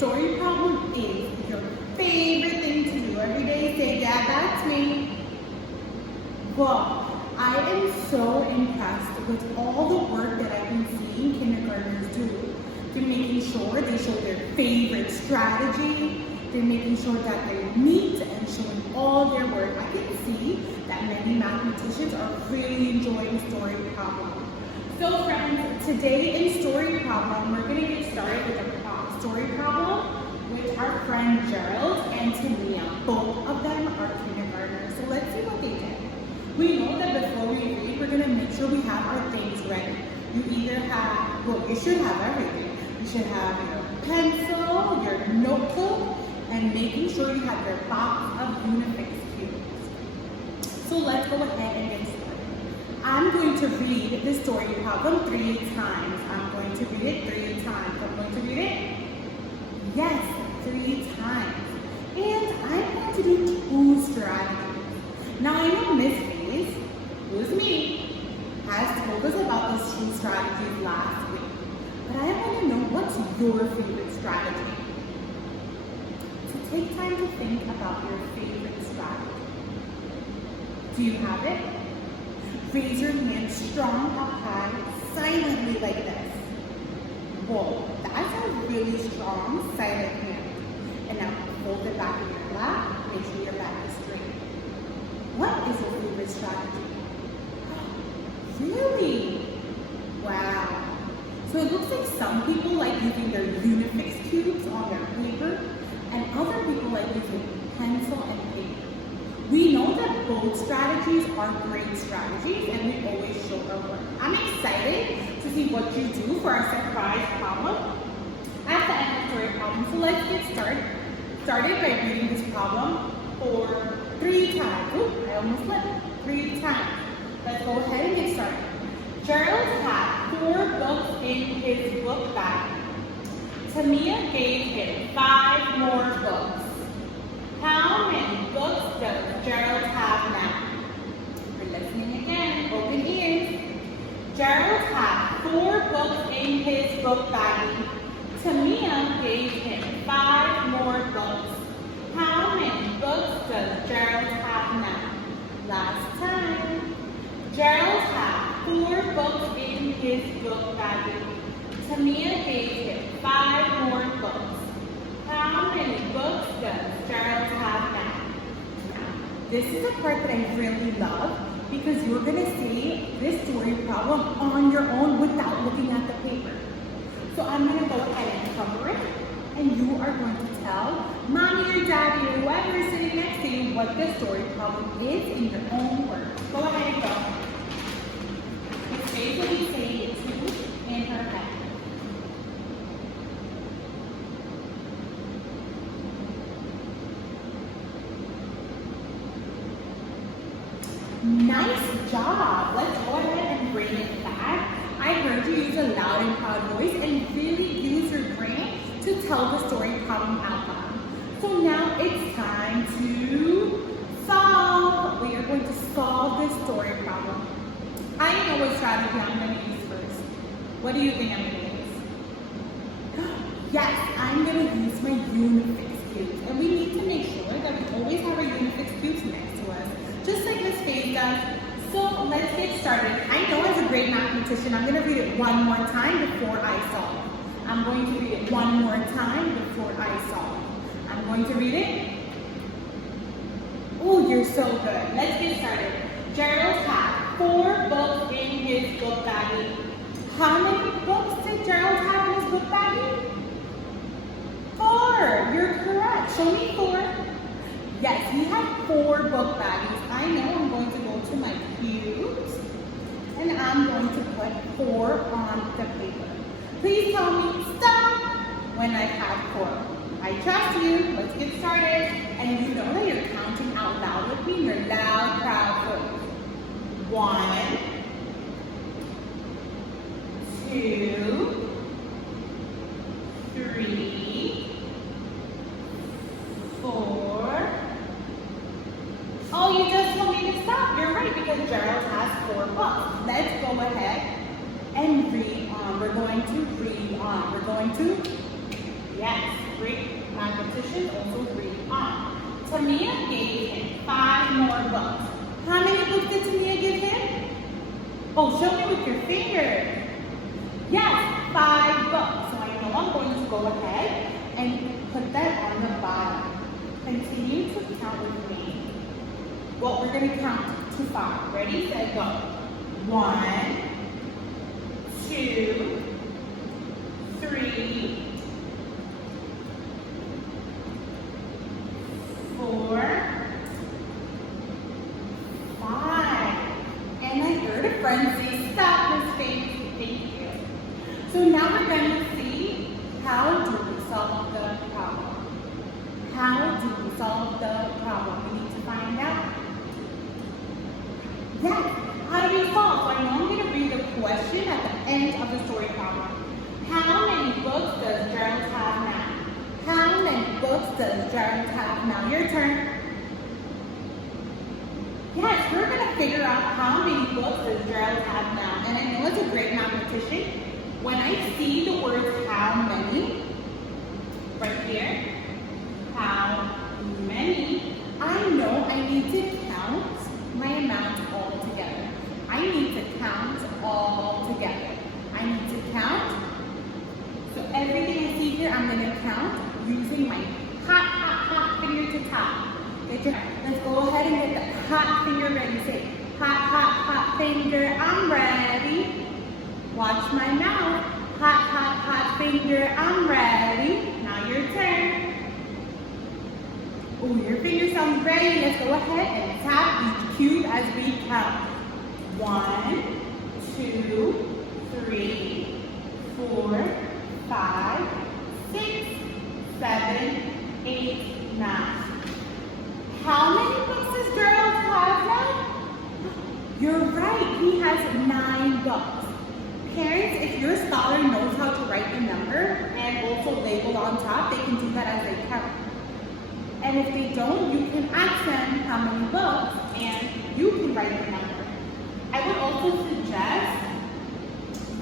story problem is your favorite thing to do every day, say, yeah, that's me. Well, I am so impressed with all the work that I've been seeing kindergartners do. They're making sure they show their favorite strategy. They're making sure that they're neat and showing all their work. I can see that many mathematicians are really enjoying story problem. So friends, today in story problem, we're going to get started with a story problem with our friend Gerald and Tamia. Both of them are kindergartners. So let's see what they did. We know that before we read, we're going to make sure we have our things ready. You either have, well, you should have everything. You should have your pencil, your notebook, and making sure you have your box of Unifix cubes. So let's go ahead and get started. I'm going to read the story problem 3 times. I'm going to read it 3 times. I'm going to read it, yes, 3 times. And I'm going to do 2 strategies. Now I know Miss Hayes, who's me, has told us about those 2 strategies last week. But I want to know, what's your favorite strategy? So take time to think about your favorite strategy. Do you have it? Raise your hand strong up high, silently like this. Whoa, that's a really strong, silent hand. And now fold it back in your lap, make sure your back is straight. What is your favorite strategy? Really? Wow. So it looks like some people like using their Unifix cubes on their paper, and other people like using pencil and paper. We know that both strategies are great strategies, and we always show our work. I'm excited to see what you do for our surprise problem at the end of the story problem. So let's get started by reading this problem for 3 times. Oop, I almost slipped. 3 times. Let's go ahead and get started. Gerald had 4 books in his book bag. Tamia gave him 5 more books. How many books does Gerald have now? We're listening again. Open ears. Gerald had 4 books in his book bag. Tamia gave him 5 more books. How many books does Gerald have now? Last time. Gerald had 4 books in his book bag. Tamia gave him 5 more books. How many books does Gerald have now? This is a part that I really love because you're going to see this story problem on your own without looking at the paper. So I'm going to go ahead and cover it, and you are going to tell mommy or daddy or whoever is sitting next to you what the story problem is in your own words. Go ahead and go. Miss Faith will be saying it too in her head. Nice job. Let's go ahead and bring it back. I heard you use a loud and proud voice and really use your brain to tell the story problem out loud. So now it's time to solve. We are going to solve this story problem. I know what strategy I'm going to use first. What do you think I'm going to use? Yes, I'm going to use my Unifix cubes. And we need to make sure that we always have our Unifix cubes next to us, just like Miss Faith does. So let's get started. I know as a great mathematician, I'm going to read it one more time before I solve. I'm going to read it one more time before I solve. I'm going to read it. Oh, you're so good. Let's get started. Gerald had 4 books in his book baggie. How many books did Gerald have in his book baggie? 4. You're correct. Show me 4. Yes, he had 4 book baggies. I know. I'm going to go to my cubes, and I'm going to put 4 on the paper. Please tell me stop when I have 4. I trust you. Let's get started. And you know that you're counting out loud with me. Your loud, proud voice. 1, 2, 3, 4. Oh, you just told me to stop. You're right, because Gerald has 4 books. Let's go ahead and read on. We're going to read on. We're going to, yes, great mathematicians also agree on. Tamia gave him 5 more books. How many books did Tamia give him? Oh, show me with your finger. Yes, 5 books. So I know I'm going to go ahead and put that on the bottom. Continue to count with me. Well, we're going to count to 5. Ready, set, go. 1, 2, 3, 4, 5. And I heard a friend say, stop, Miss Faith. Thank you. So now we're going to see how do we solve the problem. How do we solve the problem? We need to find out. Yes, how do we solve? So I know I'm going to read the question at the end of the story problem. How many books does Gerald have now? How many books does Gerald have now? Your turn. Yes, we're going to figure out how many books does Gerald have now. And I know it's a great mathematician. When I see the words how many, right here, how many, I know I need to count my amount all together. I need to count all together. I need to count. So everything I see here, I'm going to count using my hot finger to top. Let's go ahead and get the hot finger ready. Say, hot finger, I'm ready. Watch my mouth. Hot finger, I'm ready. Now your turn. Oh, your finger sounds ready. Let's go ahead and tap each cube as we count. 1, 2, 3, 4, 5, 6, 7, 8, 9. How many books does Gerald have now? You're right, he has 9 books. Parents, if your scholar knows how to write the number and also label on top, they can do that as they count. And if they don't, you can ask them how many books and you can write the number. I would also suggest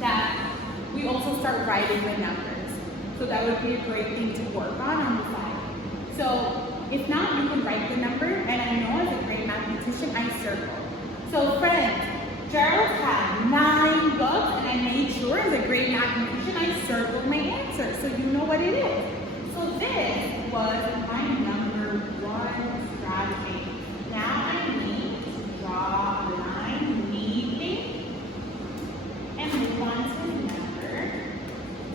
that we also start writing the numbers. So that would be a great thing to work on the side. So if not, you can write the number, and I know as a great mathematician, I circle. So friends, Gerald had 9 books, and I made sure as a great mathematician, I circled my answer, so you know what it is. So this was my number 1 strategy. Now I need to draw a line meeting and move on to number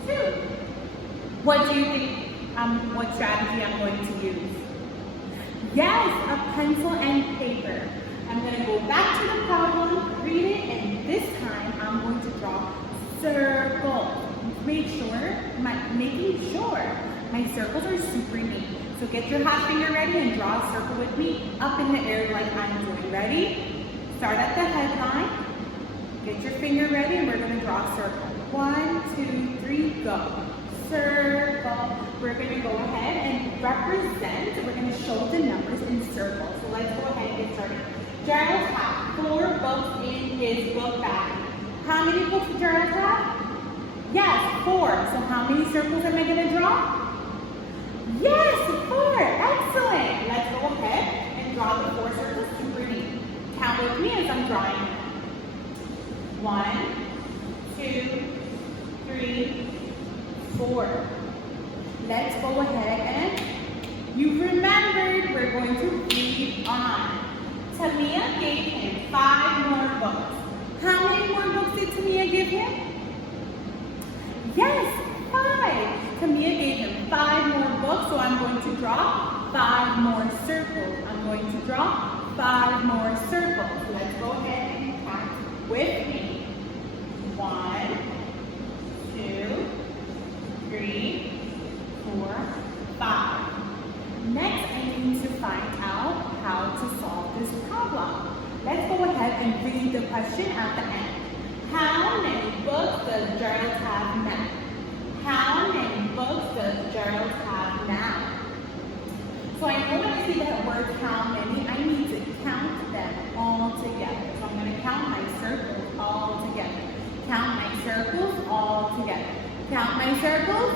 2. What do you think? What strategy I'm going to use? Yes, a pencil and paper. I'm going to go back to the problem, read it, and this time I'm going to draw circles. Making sure my circles are super neat. So get your hot finger ready and draw a circle with me up in the air like I'm doing. Ready? Start at the headline. Get your finger ready and we're going to draw a circle. 1, 2, 3, go. Circle. We're going to go ahead and represent. We're going to show the numbers in circles. So let's go ahead and get started. Gerald has 4 books in his book bag. How many books does Gerald have? Yes, 4. So how many circles am I going to draw? Yes, 4. Excellent. Let's go ahead and draw the 4 circles super neat. Count with me as I'm drawing. 1, 2, 3, 4. Let's go ahead and you remembered we're going to read on. Tamia gave him 5 more books. How many more books did Tamia give him? Yes, 5. Tamia gave him 5 more books, so I'm going to draw 5 more circles. I'm going to draw 5 more circles. Let's go ahead and count with me. 1, 2, 3, 4, 5. Next, I need to find out how to solve this problem. Let's go ahead and read the question at the end. How many books does Gerald have now? How many books does Gerald have now? So I know when I see that word how many, I need to count them all together. So I'm going to count my circles all together. Count my circles all together. Count my circles.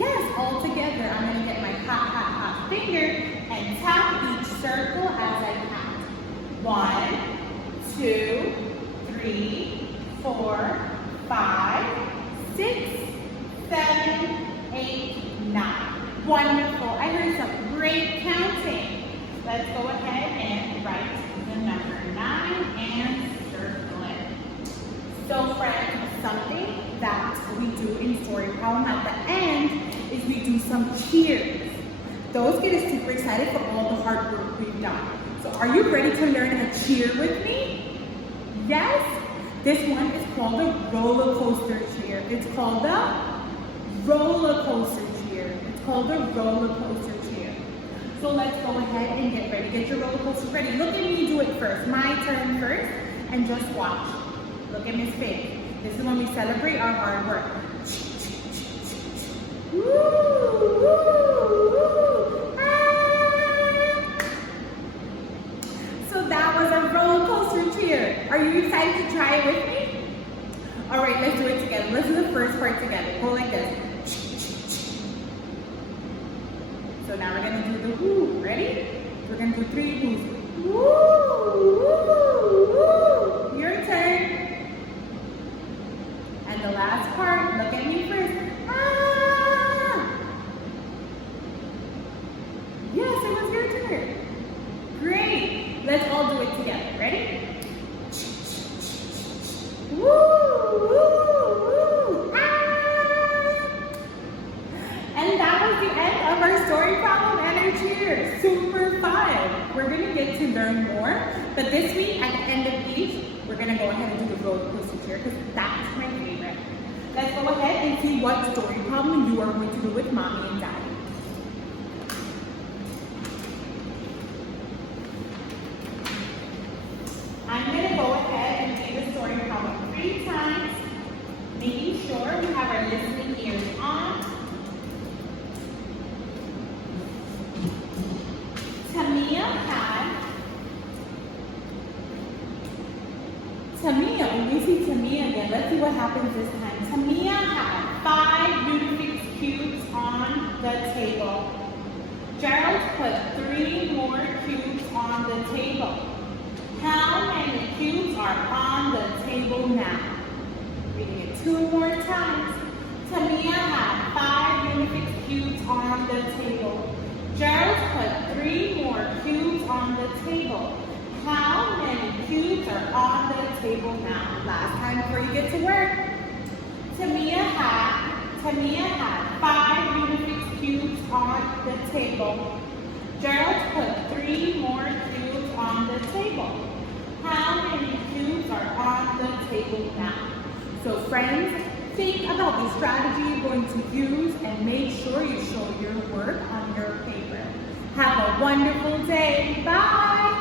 Yes, all together. I'm going to get my hot finger and tap each circle as I count. 1, 2, 3, 4, 5, 6, 7, 8, 9. Wonderful. I heard some great counting. Let's go ahead and write the number 9 and circle it. So friends, something that we do in story problem at the end is we do some cheers. Those get us super excited for all the hard work we've done. So are you ready to learn a cheer with me? Yes? This one is called the roller coaster cheer. It's called the roller coaster cheer. It's called the roller coaster cheer. So let's go ahead and get ready. Get your roller coaster ready. Look at me do it first. My turn first. And just watch. Look at Miss Faith. This is when we celebrate our hard work. Woo, woo, woo. Ah. So that was a roller coaster cheer. Are you excited to try it with me? All right, let's do it together. Let's do the first part together. Go like this. So now we're gonna do the woo. Ready? We're gonna do 3 woos. Woo, woo, woo. Your turn. And the last part, look at me first. Ah! Yes, it was your turn. Great. Let's all do it together. Ready? Woo, woo, woo. Ah! And that was the end of our story problem and our cheer. Super fun. We're going to get to learn more. But this week, at the end of each, we're going to go ahead and do the roller coaster cheer because that's my favorite. Let's go ahead and see what story problem you are going to do with Mommy and Daddy. I'm going to go ahead and do the story problem 3 times, making sure we have our listening ears on. Tamia, when we see Tamia again, let's see what happens this time. Tamia had 5 Unifix cubes on the table. Gerald put 3 more cubes on the table. How many cubes are on the table now? Reading it 2 more times. Tamia had 5 Unifix cubes on the table. Gerald put 3 more cubes on the table. How many cubes are on the table now? Last time before you get to work. Tamia had 5 Unifix cubes on the table. Gerald put 3 more cubes on the table. How many cubes are on the table now? So friends, think about the strategy you're going to use and make sure you show your work on your paper. Have a wonderful day. Bye.